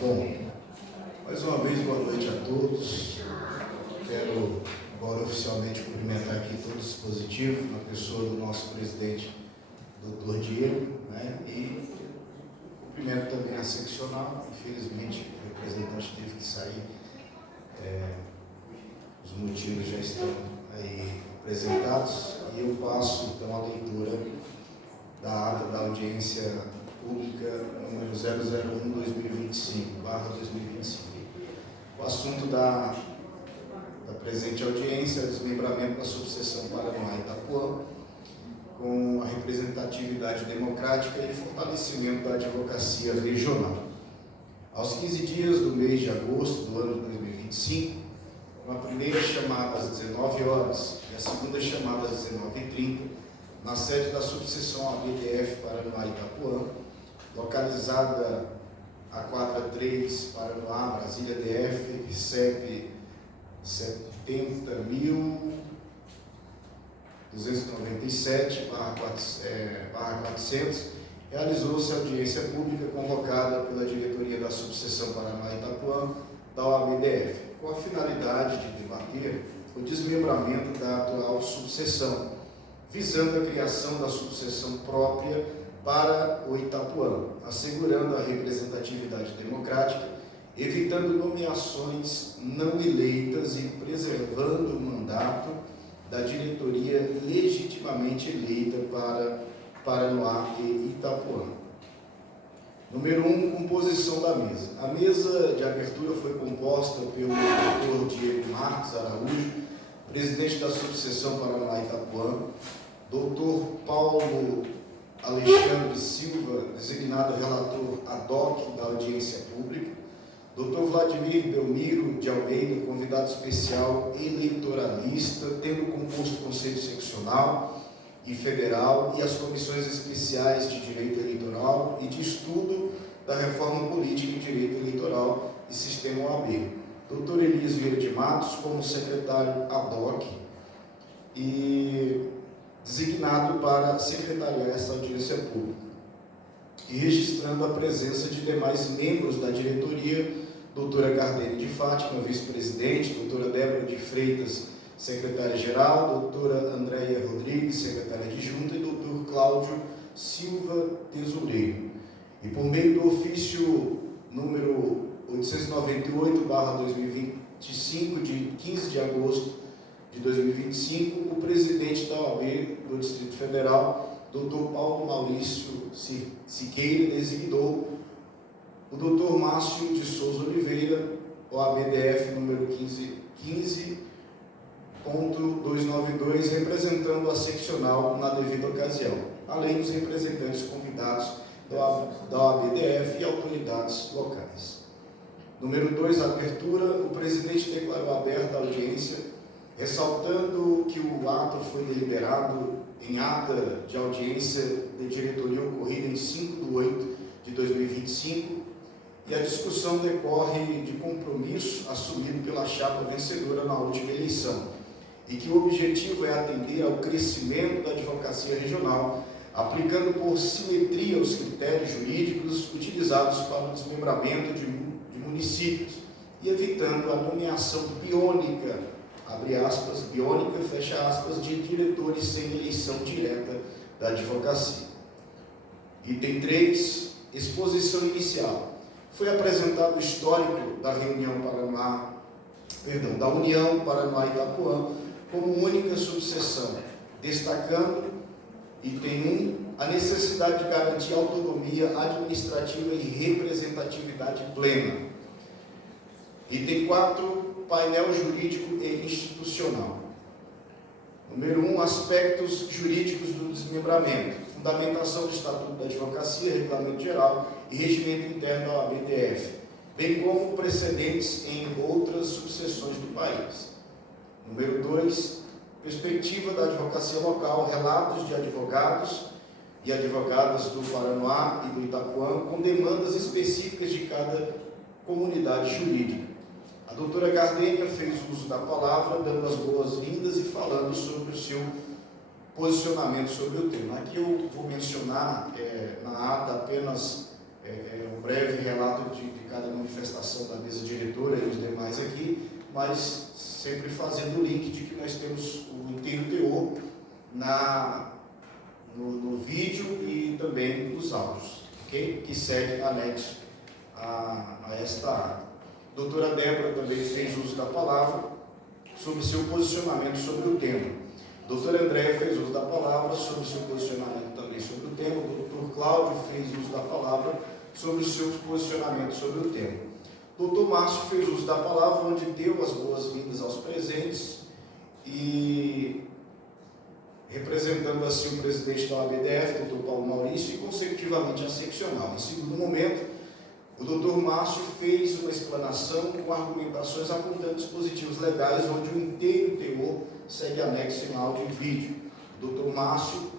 Bom, mais uma vez, boa noite a todos. Quero agora oficialmente cumprimentar aqui todo o dispositivo, na pessoa do nosso presidente, Dr. Diego, e cumprimento também a seccional. Infelizmente, o representante teve que sair, os motivos já estão aí apresentados, e eu passo então a leitura da ata da audiência pública número 001/2025. O assunto da presente audiência é o desmembramento da subseção Paranoá-Itapuã, com a representatividade democrática e fortalecimento da advocacia regional. Aos 15 dias do mês de agosto do ano de 2025, com a primeira chamada às 19 horas e a segunda chamada às 19h30, na sede da subseção ABDF Paranoá-Itapuã, localizada a quadra 3, Paranoá, Brasília DF, CEP 70.297/400, realizou-se a audiência pública convocada pela diretoria da subseção Paranoá-Itapuã da OABDF, com a finalidade de debater o desmembramento da atual subseção, visando a criação da subseção própria para o Itapuã, assegurando a representatividade democrática, evitando nomeações não eleitas e preservando o mandato da diretoria legitimamente eleita para Paranoá e Itapuã. Número 1, composição da mesa. A mesa de abertura foi composta pelo Dr. Diego Marques Araújo, presidente da subseção Paranoá-Itapuã, Dr. Paulo Alexandre Silva, designado relator ad hoc da audiência pública, Dr. Vladimir Belmiro de Almeida, convidado especial eleitoralista, tendo composto o Conselho Seccional e Federal e as comissões especiais de Direito Eleitoral e de Estudo da Reforma Política em Direito Eleitoral e Sistema OAB. Dr. Elias Vieira de Matos, como secretário ad hoc e designado para secretariar esta audiência pública, e registrando a presença de demais membros da diretoria, doutora Gardene de Fátima, vice-presidente, doutora Débora de Freitas, secretária-geral, doutora Andréia Rodrigues, secretária adjunta, e doutor Cláudio Silva, tesoureiro. E por meio do ofício número 898/2025, de 15 de agosto de 2025, o presidente da OAB do Distrito Federal, Dr. Paulo Maurício Siqueira, designou o Dr. Márcio de Souza Oliveira, OABDF número 15.292, representando a seccional na devida ocasião, além dos representantes convidados da OABDF e autoridades locais. Número 2, abertura. O presidente declarou aberta a audiência, ressaltando que o ato foi deliberado em ata de audiência de diretoria ocorrida em 5/8/2025, e a discussão decorre de compromisso assumido pela chapa vencedora na última eleição, e que o objetivo é atender ao crescimento da advocacia regional, aplicando por simetria os critérios jurídicos utilizados para o desmembramento de municípios e evitando a nomeação biônica, abre aspas, biônica, fecha aspas, de diretores sem eleição direta da advocacia. Item 3, exposição inicial. Foi apresentado o histórico da União Paranoá-Itapuã como única subseção, destacando, item 1, a necessidade de garantir autonomia administrativa e representatividade plena. Item 4, painel jurídico e institucional. Número 1, aspectos jurídicos do desmembramento, fundamentação do Estatuto da Advocacia, Regulamento Geral e Regimento Interno da OABDF, bem como precedentes em outras subseções do país. Número 2, perspectiva da advocacia local, relatos de advogados e advogadas do Paranoá e do Itapuã, com demandas específicas de cada comunidade jurídica. A doutora Gardênia fez uso da palavra, dando as boas-vindas e falando sobre o seu posicionamento sobre o tema. Aqui eu vou mencionar na ata apenas um breve relato de cada manifestação da mesa diretora e os demais aqui, mas sempre fazendo o link de que nós temos o inteiro teor no vídeo e também nos áudios, okay? Que segue anexo a esta ata. A doutora Débora também fez uso da palavra sobre seu posicionamento sobre o tema. O doutor André fez uso da palavra sobre seu posicionamento também sobre o tema. O doutor Cláudio fez uso da palavra sobre o seu posicionamento sobre o tema. O doutor Márcio fez uso da palavra, onde deu as boas-vindas aos presentes e representando assim o presidente da OABDF, doutor Paulo Maurício, e consecutivamente a seccional. Em segundo momento, o doutor Márcio fez uma explanação com argumentações apontando dispositivos legais, onde o inteiro teor segue anexo em áudio e vídeo. O doutor Márcio,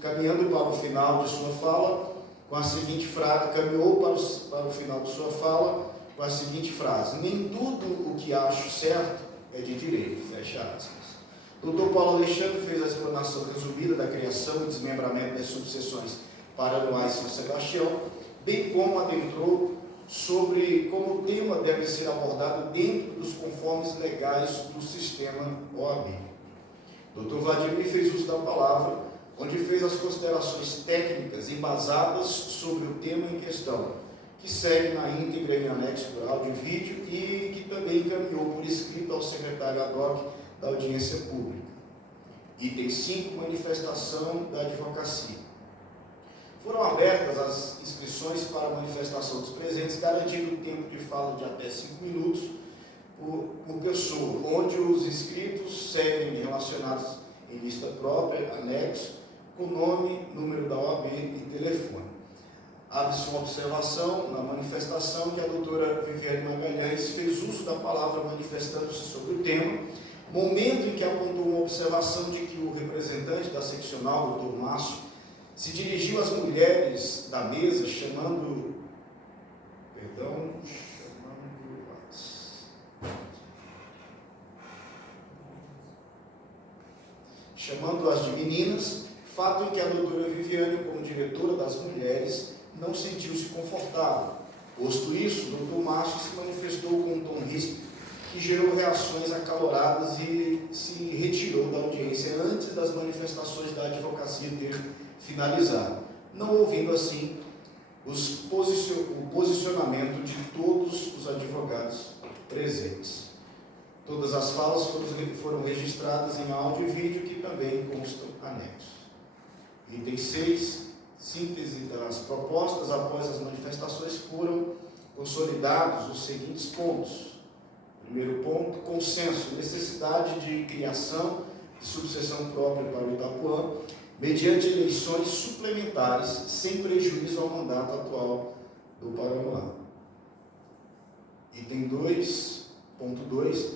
caminhando para o final de sua fala, com a seguinte frase, caminhou para o final de sua fala com a seguinte frase: nem tudo o que acho certo é de direito, fecha aspas. O doutor Paulo Alexandre fez a explanação resumida da criação e desmembramento das subseções paranuais São Sebastião, bem como adentrou sobre como o tema deve ser abordado dentro dos conformes legais do sistema OAB. O doutor Vladimir fez uso da palavra, onde fez as considerações técnicas embasadas sobre o tema em questão, que segue na íntegra em anexo por áudio e vídeo e que também encaminhou por escrito ao secretário ad hoc da audiência pública. Item 5, manifestação da advocacia. Foram abertas as inscrições para a manifestação dos presentes, garantindo o tempo de fala de até 5 minutos por pessoa, onde os inscritos seguem relacionados em lista própria, anexo, com nome, número da OAB e telefone. Abre-se uma observação na manifestação que a doutora Viviane Magalhães fez uso da palavra manifestando-se sobre o tema, momento em que apontou uma observação de que o representante da seccional, doutor Márcio, se dirigiu às mulheres da mesa chamando chamando-as de meninas, fato em que a doutora Viviane, como diretora das mulheres, não sentiu-se confortável. Posto isso, o doutor Márcio se manifestou com um tom ríspido, que gerou reações acaloradas e se retirou da audiência antes das manifestações da advocacia ter finalizado, não ouvindo assim o posicionamento de todos os advogados presentes. Todas as falas foram registradas em áudio e vídeo, que também constam anexos. Item 6, síntese das propostas após as manifestações, foram consolidados os seguintes pontos. Primeiro ponto, consenso, necessidade de criação de subseção própria para o Itapuã, mediante eleições suplementares, sem prejuízo ao mandato atual do Paraná. Item 2.2,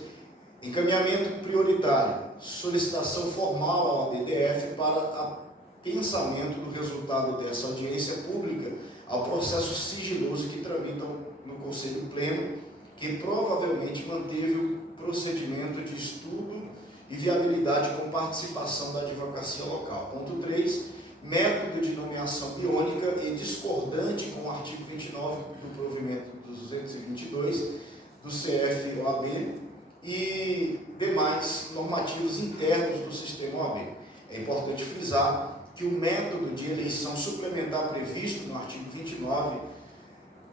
encaminhamento prioritário, solicitação formal ao ABDF para pensamento do resultado dessa audiência pública ao processo sigiloso que tramita no Conselho Pleno, que provavelmente manteve o procedimento de estudo e viabilidade com participação da advocacia local. Ponto 3, método de nomeação biônica e discordante com o artigo 29 do provimento 222 do CF-OAB e demais normativos internos do sistema OAB. É importante frisar que o método de eleição suplementar previsto no artigo 29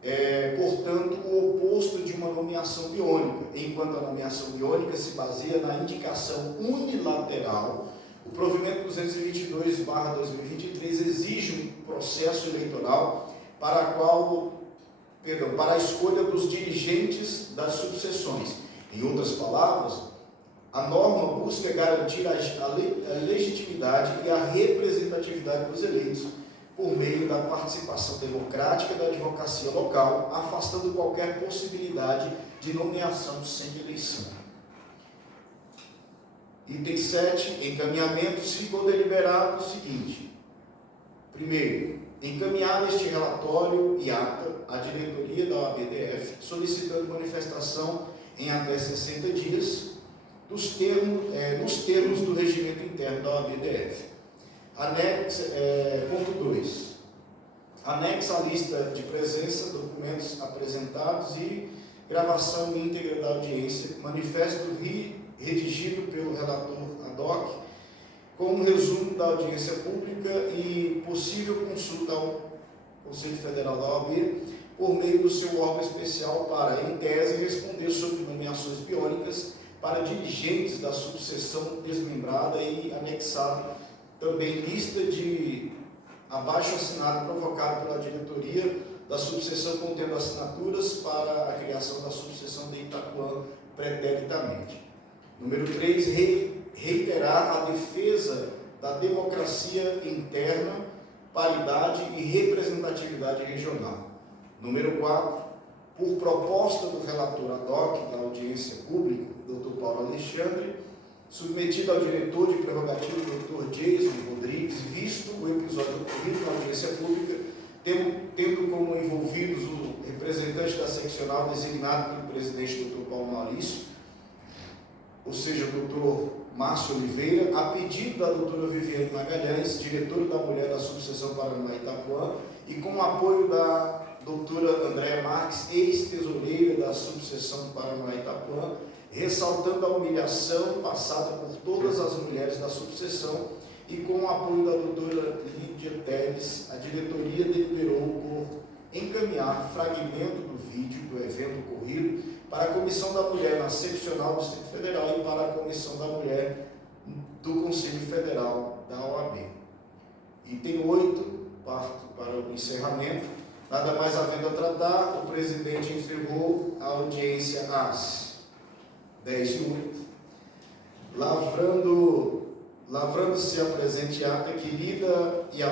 é, portanto, o oposto de uma nomeação biônica. Enquanto a nomeação biônica se baseia na indicação unilateral, o provimento 222/2023 exige um processo eleitoral para a escolha dos dirigentes das subseções. Em outras palavras, a norma busca garantir a legitimidade e a representatividade dos eleitos por meio da participação democrática da advocacia local, afastando qualquer possibilidade de nomeação sem eleição. Item 7, encaminhamentos, ficou deliberado o seguinte. Primeiro, encaminhar este relatório e ata à diretoria da OABDF, solicitando manifestação em até 60 dias nos termos do regimento interno da OABDF. Ponto 2. Anexa a lista de presença, documentos apresentados e gravação íntegra da audiência, manifesto redigido pelo relator ad hoc, com um resumo da audiência pública e possível consulta ao Conselho Federal da OAB por meio do seu órgão especial para, em tese, responder sobre nomeações biônicas para dirigentes da subseção desmembrada e anexado também lista de abaixo-assinado provocado pela diretoria da subseção contendo assinaturas para a criação da subseção de Itapuã preternitamente. Número 3, reiterar a defesa da democracia interna, paridade e representatividade regional. Número 4, por proposta do relator ad hoc da audiência pública, Dr. Paulo Alexandre, submetido ao diretor de prerrogativa, Dr. Jason Rodrigues, visto o episódio ocorrido na audiência pública, tendo como envolvidos o representante da seccional designado pelo presidente Dr. Paulo Maurício, ou seja, o Dr. Márcio Oliveira, a pedido da doutora Viviane Magalhães, diretora da Mulher da Subseção Paraná Itapuã, e com o apoio da doutora Andréa Marques, ex-tesoureira da Subseção Paraná Itapuã, ressaltando a humilhação passada por todas as mulheres da subseção, e com o apoio da doutora Lídia Teles, a diretoria deliberou por encaminhar fragmento do vídeo do evento ocorrido para a Comissão da Mulher na Seccional do Distrito Federal e para a Comissão da Mulher do Conselho Federal da OAB. Item 8, parto para o encerramento. Nada mais havendo a tratar, o presidente encerrou a audiência às 10h08, lavrando-se a presente ata que lida e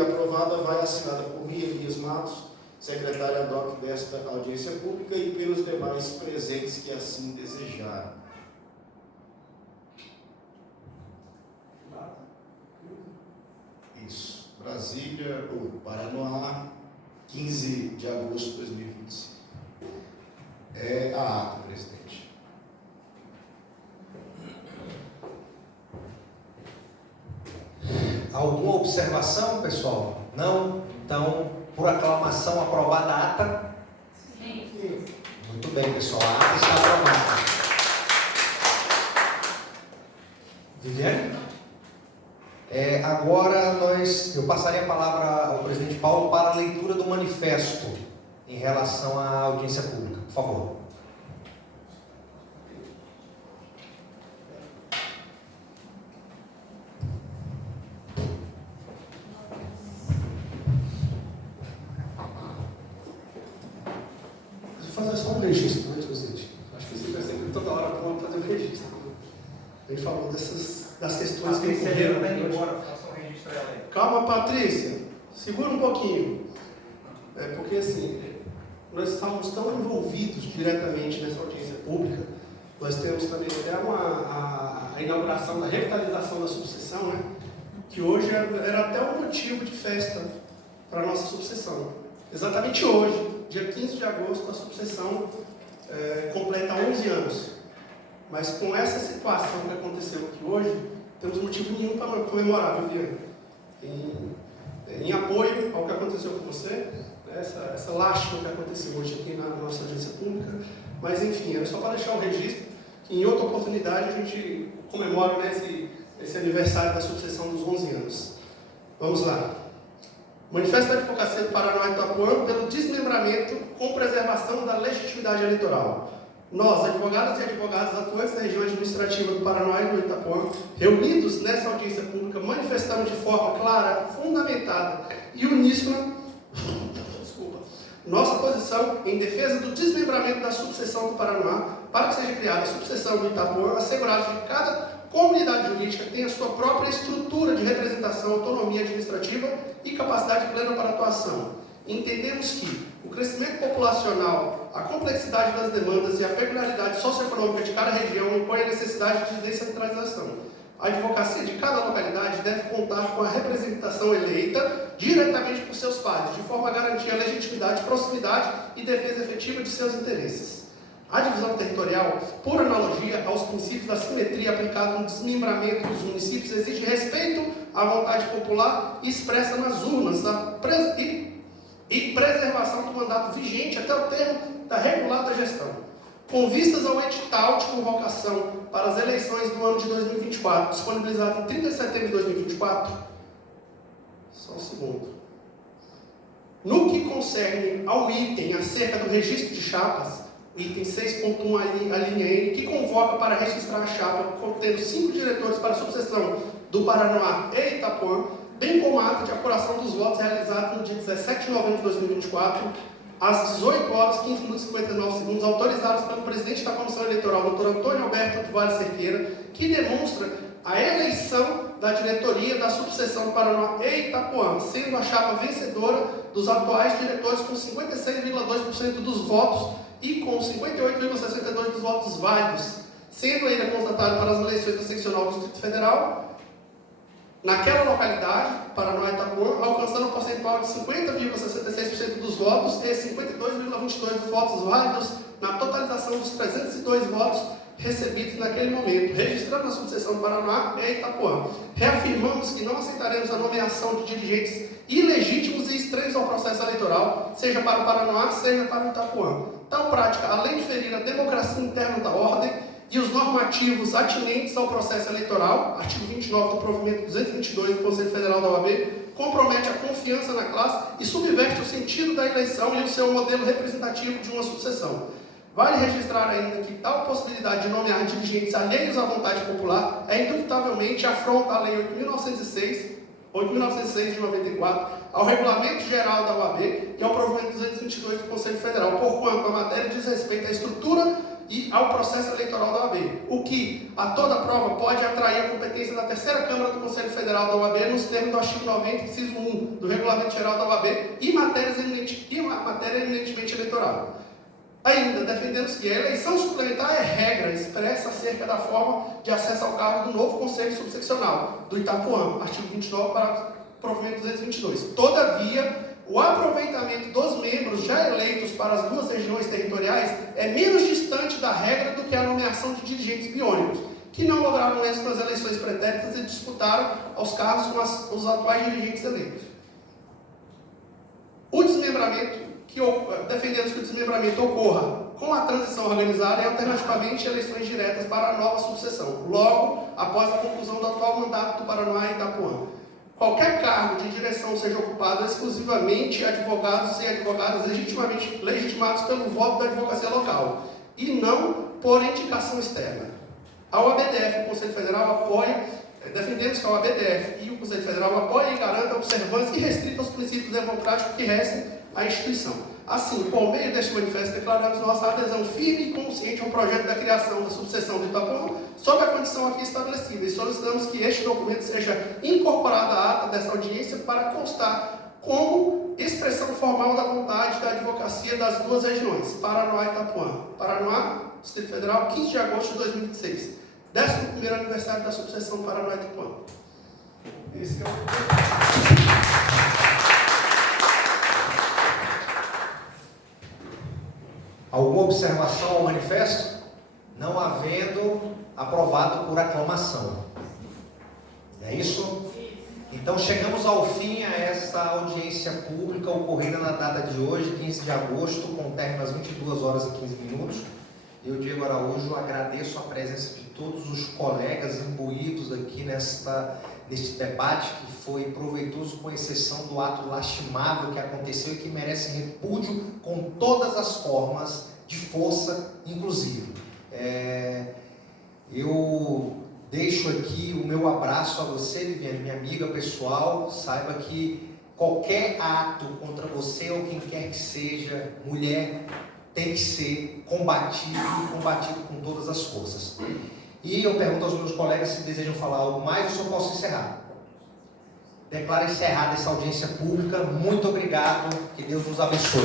aprovada vai assinada por mim, Elias Matos, secretário ad hoc desta audiência pública, e pelos demais presentes que assim desejarem. Isso. Brasília, ou Paranoá, 15 de agosto de 2025. É a ata, presidente. Alguma observação, pessoal? Não? Então, por aclamação, aprovada a ata? Sim. Muito bem, pessoal. A ata está aprovada. Viviane? Agora eu passaria a palavra ao presidente Paulo para a leitura do manifesto em relação à audiência pública. Por favor. Fazer só um registro, né, presidente? Acho que você vai sempre toda hora vamos fazer um registro. A gente falou das questões que ocorreram. Calma, Patrícia, segura um pouquinho. Porque assim, nós estamos tão envolvidos diretamente nessa audiência pública, nós temos também até a inauguração da revitalização da subseção, né? Que hoje era até um motivo de festa para a nossa subseção. Exatamente hoje, dia 15 de agosto, a subseção completa 11 anos. Mas com essa situação que aconteceu aqui hoje, temos motivo nenhum para comemorar, Viviane. Em apoio ao que aconteceu com você, essa lástima que aconteceu hoje aqui na nossa audiência pública. Mas enfim, era só para deixar o registro que em outra oportunidade a gente comemora, né, esse aniversário da subseção dos 11 anos. Vamos lá. Manifesto da Advocacia do Paraná e Itapuã pelo desmembramento com preservação da legitimidade eleitoral. Nós, advogadas e advogados atuantes da região administrativa do Paraná e do Itapuã, reunidos nessa audiência pública, manifestamos de forma clara, fundamentada e uníssona nossa posição em defesa do desmembramento da subseção do Paraná para que seja criada a subseção do Itapuã, assegurado que cada comunidade jurídica tenha sua própria estrutura de representação, autonomia administrativa e capacidade plena para atuação. Entendemos que o crescimento populacional, a complexidade das demandas e a peculiaridade socioeconômica de cada região impõe a necessidade de descentralização. A advocacia de cada localidade deve contar com a representação eleita diretamente por seus pares, de forma a garantir a legitimidade, proximidade e defesa efetiva de seus interesses. A divisão territorial, por analogia aos princípios da simetria aplicada no desmembramento dos municípios, exige respeito à vontade popular expressa nas urnas e preservação do mandato vigente até o termo da regulada gestão. Com vistas ao edital de convocação para as eleições do ano de 2024, disponibilizado em 30 de setembro de 2024, só um segundo. No que concerne ao item acerca do registro de chapas, item 6.1, a linha N, que convoca para registrar a chapa contendo 5 diretores para a subseção do Paranoá e Itapuã, bem como a ata de apuração dos votos realizado no dia 17 de novembro de 2024, às 18 horas, 15 minutos e 59 segundos, autorizados pelo presidente da Comissão Eleitoral, Dr. Antônio Alberto de Vale Cerqueira, que demonstra a eleição da diretoria da subseção do Paranoá e Itapuã, sendo a chapa vencedora dos atuais diretores com 56,2% dos votos e com 58,62% dos votos válidos, sendo ainda constatado para as eleições da seccional do Distrito Federal, naquela localidade, Paranoá e Itapuã, alcançando um percentual de 50,66% dos votos e 52,22% dos votos válidos na totalização dos 302 votos recebidos naquele momento, registrando a subseção do Paranoá e Itapuã. Reafirmamos que não aceitaremos a nomeação de dirigentes ilegítimos e estranhos ao processo eleitoral, seja para o Paranoá, seja para o Itapuã. Tal prática, além de ferir a democracia interna da ordem e os normativos atinentes ao processo eleitoral, artigo 29 do provimento 222 do Conselho Federal da OAB, compromete a confiança na classe e subverte o sentido da eleição e o seu modelo representativo de uma sucessão. Vale registrar ainda que tal possibilidade de nomear dirigentes alheios à vontade popular indubitavelmente afronta a Lei 8.906 de 94, ao Regulamento Geral da OAB e ao provimento 222 do Conselho Federal, porquanto a matéria diz respeito à estrutura e ao processo eleitoral da OAB, o que, a toda prova, pode atrair a competência da terceira Câmara do Conselho Federal da OAB nos termos do artigo 90, inciso 1 do Regulamento Geral da OAB e matéria eminentemente eleitoral. Ainda, defendemos que a eleição suplementar é regra expressa acerca da forma de acesso ao cargo do novo Conselho Subseccional do Itapuã, artigo 29, para provimento 222. Todavia, o aproveitamento dos membros já eleitos para as duas regiões territoriais é menos distante da regra do que a nomeação de dirigentes biônicos, que não lograram êxito nas eleições pretéritas e disputaram aos cargos com os atuais dirigentes eleitos. O desmembramento, defendemos que o desmembramento ocorra com a transição organizada e alternativamente eleições diretas para a nova sucessão, logo após a conclusão do atual mandato do Paranoá e Itapuã. Qualquer cargo de direção seja ocupado exclusivamente advogados e advogadas legitimados pelo voto da advocacia local e não por indicação externa. A OABDF, o Conselho Federal, defendemos que a OABDF e o Conselho Federal apoiem e garantam a observância irrestrita aos princípios democráticos que restem à instituição. Assim, por meio deste manifesto, declaramos nossa adesão firme e consciente ao projeto da criação da subseção do Itapuã, sob a condição aqui estabelecida, e solicitamos que este documento seja incorporado à ata desta audiência para constar como expressão formal da vontade da advocacia das duas regiões, Paranoá e Itapuã. Paranoá, Distrito Federal, 15 de agosto de 2026. 11º aniversário da subseção do Paranoá e Itapuã. Esse é o... Alguma observação ao manifesto? Não havendo, aprovado por aclamação. É isso? Então chegamos ao fim a esta audiência pública ocorrida na data de hoje, 15 de agosto, com término às 22 horas e 15 minutos. Eu, Diego Araújo, agradeço a presença de todos os colegas imbuídos aqui neste debate, que foi proveitoso, com exceção do ato lastimável que aconteceu e que merece repúdio com todas as formas de força, inclusive. Eu deixo aqui o meu abraço a você, Viviane, minha amiga pessoal. Saiba que qualquer ato contra você ou quem quer que seja, mulher, tem que ser combatido e combatido com todas as forças. E eu pergunto aos meus colegas se desejam falar algo mais ou se eu posso encerrar. Declaro encerrada essa audiência pública. Muito obrigado. Que Deus nos abençoe.